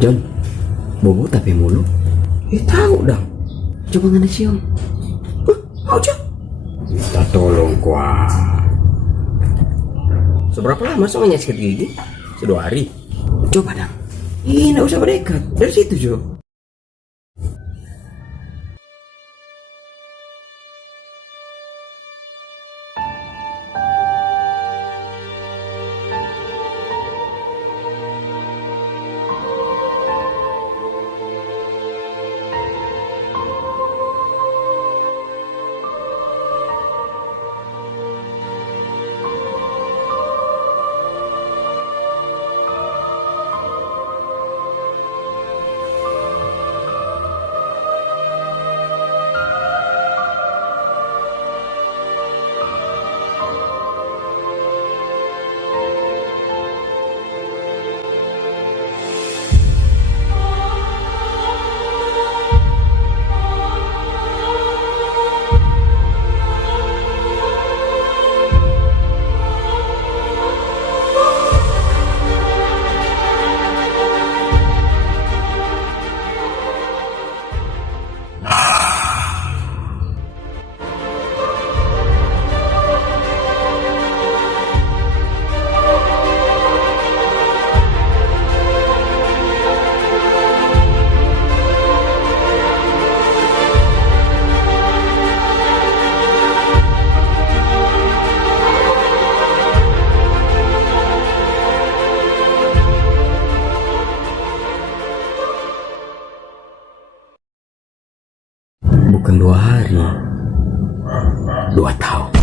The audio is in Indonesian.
John, bobo tapi mulu. Tahu dong. Coba ngana cium. Mau John? Minta tolong kuah. Seberapa lama soalnya sikat gigi? 2 hari. Coba dong. Nggak usah berdekat. Dari situ Jo. Bukan 2 hari, 2 tahun.